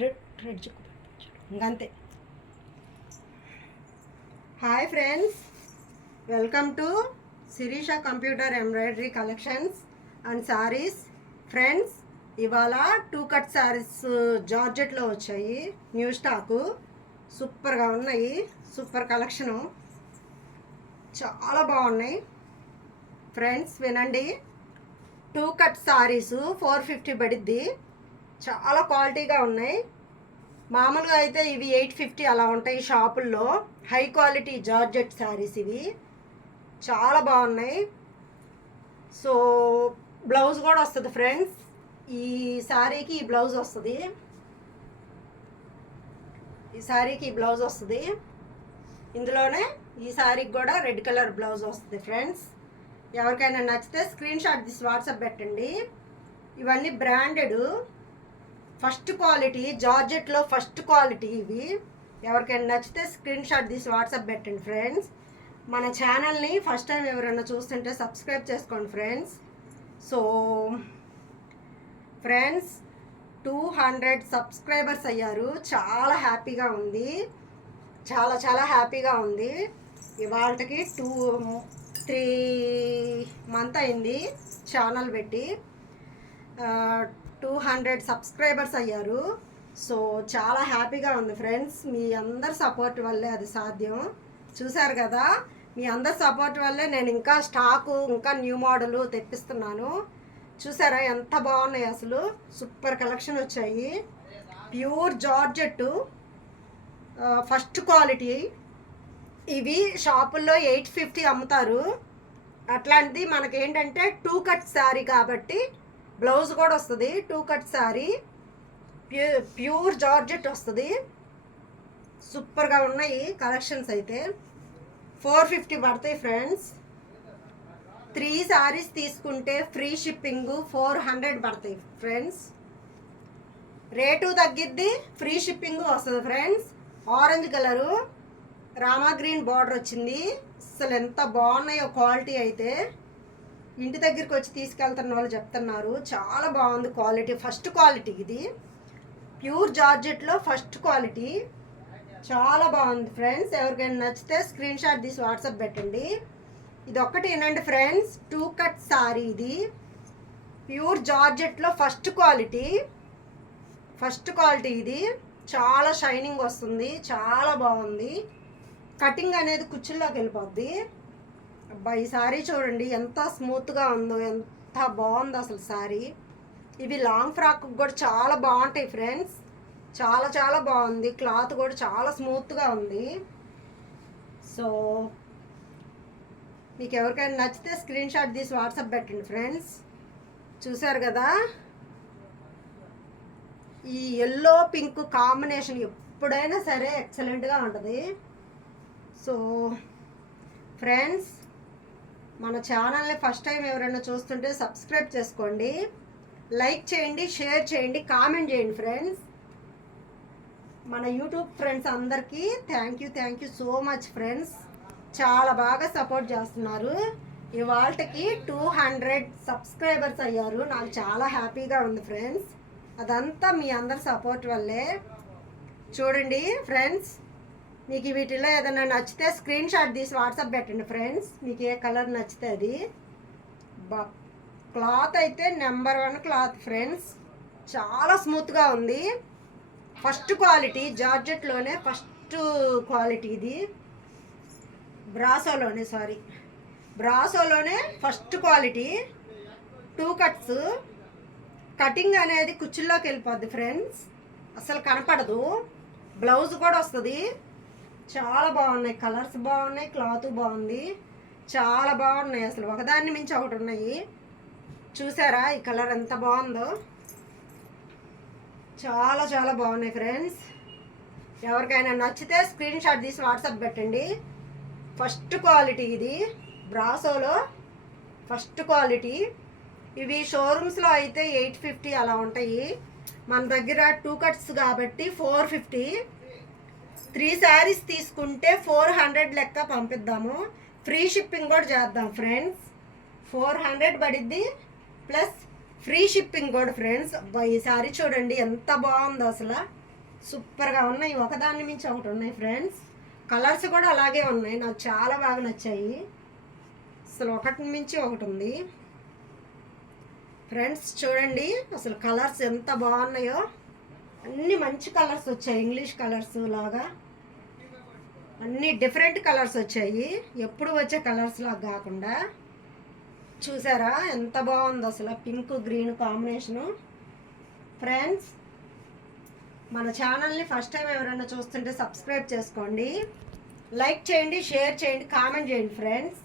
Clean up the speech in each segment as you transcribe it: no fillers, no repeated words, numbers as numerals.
Red red ఇంకంతే. Hi friends, welcome to Shirisha computer embroidery collections and sarees. Friends, ఇవాళ 2 cut saris జార్జెట్లో వచ్చాయి. New stock సూపర్గా ఉన్నాయి. సూపర్ కలెక్షను, చాలా బాగున్నాయి. ఫ్రెండ్స్ వినండి, 2 కట్ సారీసు 450 పడిద్ది. చాలా క్వాలిటీగా ఉన్నాయి. మామూలుగా అయితే ఇవి 850 అలా ఉంటాయి షాపుల్లో. హై క్వాలిటీ జార్జెట్ శారీస్ ఇవి, చాలా బాగున్నాయి. సో బ్లౌజ్ కూడా వస్తుంది ఫ్రెండ్స్. ఈ శారీకి ఈ బ్లౌజ్ వస్తుంది. ఈ శారీకి ఈ బ్లౌజ్ వస్తుంది. ఇందులోనే ఈ శారీకి కూడా రెడ్ కలర్ బ్లౌజ్ వస్తుంది. ఫ్రెండ్స్, ఎవరికైనా నచ్చితే స్క్రీన్ షాట్ తీసి వాట్సాప్ పెట్టండి. ఇవన్నీ బ్రాండెడ్ ఫస్ట్ క్వాలిటీ, జార్జెట్లో ఫస్ట్ క్వాలిటీ ఇవి. ఎవరికైనా నచ్చితే స్క్రీన్ షాట్ తీసి వాట్సాప్ పెట్టండి. ఫ్రెండ్స్, మన ఛానల్ని ఫస్ట్ టైం ఎవరైనా చూస్తుంటే సబ్స్క్రైబ్ చేసుకోండి ఫ్రెండ్స్. సో ఫ్రెండ్స్, 200 సబ్స్క్రైబర్స్ అయ్యారు. చాలా హ్యాపీగా ఉంది, చాలా చాలా హ్యాపీగా ఉంది. ఇవాళకి 2-3 మంత్ అయింది ఛానల్ పెట్టి. 200 సబ్స్క్రైబర్స్ అయ్యారు. సో చాలా హ్యాపీగా ఉంది ఫ్రెండ్స్. మీ అందరి సపోర్ట్ వల్లే అది సాధ్యం. చూశారు కదా, మీ అందరి సపోర్ట్ వల్లే నేను ఇంకా స్టాకు, ఇంకా న్యూ మోడల్ తెప్పిస్తున్నాను. చూసారా ఎంత బాగున్నాయి అసలు. సూపర్ కలెక్షన్ వచ్చాయి. Pure georgette first quality. ఇవి షాపుల్లో 850 అమ్ముతారు. అట్లాంటిది మనకేంటంటే 2 కట్ శారీ కాబట్టి బ్లౌజ్ కూడా వస్తుంది. 2 కట్ శారీ, ప్యూర్ జార్జెట్ వస్తుంది. సూపర్గా ఉన్నాయి కలెక్షన్స్. అయితే 450 పడతాయి ఫ్రెండ్స్. 3 శారీస్ తీసుకుంటే ఫ్రీ షిప్పింగ్ 400 పడతాయి ఫ్రెండ్స్. రేటు తగ్గిద్ది, ఫ్రీ షిప్పింగ్ వస్తుంది friends. Orange colour Rama green border వచ్చింది. అసలు ఎంత బాగున్నాయో క్వాలిటీ. అయితే ఇంటి దగ్గరికి వచ్చి తీసుకెళ్తున్న వాళ్ళు చెప్తున్నారు చాలా బాగుంది క్వాలిటీ. ఫస్ట్ క్వాలిటీ ఇది, ప్యూర్ జార్జెట్లో ఫస్ట్ క్వాలిటీ. చాలా బాగుంది ఫ్రెండ్స్. ఎవరికైనా నచ్చితే స్క్రీన్ షాట్ తీసి వాట్సాప్ పెట్టండి. ఇది ఒక్కటి వినండి ఫ్రెండ్స్, 2 కట్ సారీ ఇది. ప్యూర్ జార్జెట్లో ఫస్ట్ క్వాలిటీ. ఫస్ట్ క్వాలిటీ ఇది. చాలా షైనింగ్ వస్తుంది, చాలా బాగుంది. కటింగ్ అనేది కుచ్చుల్లోకి వెళ్ళిపోద్ది. అబ్బా, ఈ శారీ చూడండి ఎంత స్మూత్గా ఉందో, ఎంత బాగుందో అసలు శారీ. ఇవి లాంగ్ ఫ్రాక్ కూడా చాలా బాగుంటాయి ఫ్రెండ్స్. చాలా చాలా బాగుంది. క్లాత్ కూడా చాలా స్మూత్గా ఉంది. సో మీకు ఎవరికైనా నచ్చితే స్క్రీన్ షాట్ తీసి వాట్సాప్ పెట్టండి ఫ్రెండ్స్. చూసారు కదా, ఈ ఎల్లో పింక్ కాంబినేషన్ ఎప్పుడైనా సరే ఎక్సలెంట్గా ఉంటుంది. సో ఫ్రెండ్స్, మన ఛానల్ని ఫస్ట్ టైం ఎవరైనా చూస్తుంటే సబ్స్క్రైబ్ చేసుకోండి, లైక్ చేయండి, షేర్ చేయండి, కామెంట్ చేయండి ఫ్రెండ్స్. మన యూట్యూబ్ ఫ్రెండ్స్ అందరికీ thank you so much friends. చాలా బాగా సపోర్ట్ చేస్తున్నారు. ఇవాళకి 200 సబ్స్క్రైబర్స్ అయ్యారు. నాకు చాలా హ్యాపీగా ఉంది ఫ్రెండ్స్. అదంతా మీ అందరి సపోర్ట్ వల్లే. చూడండి ఫ్రెండ్స్, మీకు వీటిలో ఏదైనా నచ్చితే స్క్రీన్ షాట్ తీసి వాట్సాప్ పెట్టండి ఫ్రెండ్స్. మీకు ఏ కలర్ నచ్చితే అది. క్లాత్ అయితే నెంబర్ 1 క్లాత్ ఫ్రెండ్స్. చాలా స్మూత్గా ఉంది. ఫస్ట్ క్వాలిటీ, జార్జెట్లోనే ఫస్ట్ క్వాలిటీ ఇది. బ్రాసోలోనే ఫస్ట్ క్వాలిటీ. 2 కట్స్. కటింగ్ అనేది కుచ్చుల్లోకి వెళ్ళిపోద్ది ఫ్రెండ్స్, అసలు కనపడదు. బ్లౌజ్ కూడా వస్తుంది. చాలా బాగున్నాయి, కలర్స్ బాగున్నాయి, క్లాత్ బాగుంది, చాలా బాగున్నాయి అసలు. ఒకదాన్ని మించి ఒకటి ఉన్నాయి. చూసారా ఈ కలర్ ఎంత బాగుందో. చాలా చాలా బాగున్నాయి ఫ్రెండ్స్. ఎవరికైనా నచ్చితే స్క్రీన్ షాట్ తీసి వాట్సాప్ పెట్టండి. ఫస్ట్ క్వాలిటీ ఇది. బ్రాసోలో ఫస్ట్ క్వాలిటీ. ఇవి షోరూమ్స్లో అయితే 850 అలా ఉంటాయి. మన దగ్గర 2 కట్స్ కాబట్టి 450. 3 శారీస్ తీసుకుంటే 400 లెక్క పంపిద్దాము. ఫ్రీ షిప్పింగ్ కూడా చేద్దాం ఫ్రెండ్స్. 400 పడిద్ది ప్లస్ ఫ్రీ షిప్పింగ్ కూడా ఫ్రెండ్స్. ఈ సారీ చూడండి ఎంత బాగుందో అసలు. సూపర్గా ఉన్నాయి, ఒకదాని మించి ఒకటి ఉన్నాయి ఫ్రెండ్స్. కలర్స్ కూడా అలాగే ఉన్నాయి, నాకు చాలా బాగా నచ్చాయి. అసలు ఒకటి మించి ఒకటి ఉంది ఫ్రెండ్స్. చూడండి అసలు కలర్స్ ఎంత బాగున్నాయో, అన్ని మంచి కలర్స్ వచ్చాయి, ఇంగ్లీష్ కలర్స్ లాగా అన్ని డిఫరెంట్ కలర్స్ వచ్చాయి, ఎప్పుడు వచ్చే కలర్స్ లాగా కాకుండా. చూసారా ఎంత బాగుందో అసలు, పింక్ గ్రీన్ కాంబినేషను. ఫ్రెండ్స్ మన ఛానల్ని ఫస్ట్ టైం ఎవరైనా చూస్తుంటే సబ్స్క్రైబ్ చేసుకోండి, లైక్ చేయండి, షేర్ చేయండి, కామెంట్ చేయండి ఫ్రెండ్స్.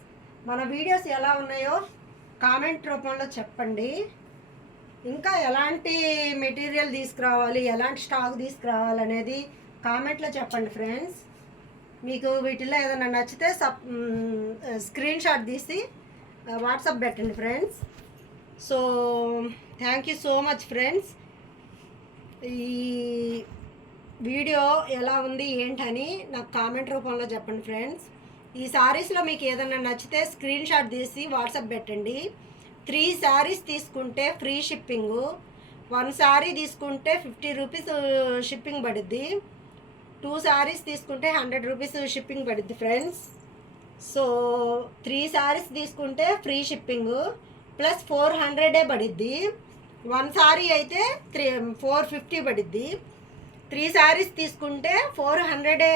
మన వీడియోస్ ఎలా ఉన్నాయో కామెంట్ రూపంలో చెప్పండి. ఇంకా ఎలాంటి మెటీరియల్ తీసుకురావాలి, ఎలాంటి స్టాక్ తీసుకురావాలి అనేది కామెంట్లో చెప్పండి ఫ్రెండ్స్. మీకు వీటిలో ఏదైనా నచ్చితే స్క్రీన్ షాట్ తీసి వాట్సాప్ పెట్టండి friends. So thank you so much friends. ఈ వీడియో ఎలా ఉంది ఏంటని నాకు కామెంట్ రూపంలో చెప్పండి ఫ్రెండ్స్. ఈ శారీస్లో మీకు ఏదైనా నచ్చితే స్క్రీన్ షాట్ తీసి వాట్సాప్ పెట్టండి. 3 శారీస్ తీసుకుంటే ఫ్రీ షిప్పింగు, 1 శారీ తీసుకుంటే 50 రూపీస్ షిప్పింగ్ పడుద్ది, 2 శారీస్ తీసుకుంటే 100 రూపీస్ షిప్పింగ్ పడుద్ది ఫ్రెండ్స్. సో 3 శారీస్ తీసుకుంటే ఫ్రీ షిప్పింగు ప్లస్ 400 పడుద్ది. 1 శారీ అయితే 450 పడుద్ది. 3 శారీస్ తీసుకుంటే 400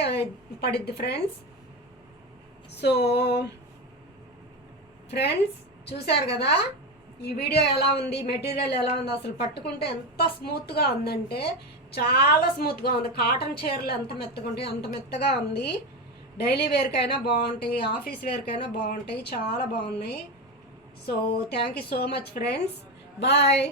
పడుద్ది ఫ్రెండ్స్. సో ఫ్రెండ్స్ చూశారు కదా ఈ వీడియో ఎలా ఉంది, మెటీరియల్ ఎలా ఉంది, అసలు పట్టుకుంటే ఎంత స్మూత్గా ఉందంటే చాలా స్మూత్గా ఉంది. కాటన్ చీరలు ఎంత మెత్తగా ఉంటాయి అంత మెత్తగా ఉంది. డైలీ వేర్కైనా బాగుంటాయి, ఆఫీస్ వేర్కైనా బాగుంటాయి, చాలా బాగున్నాయి. So thank you so much friends, bye.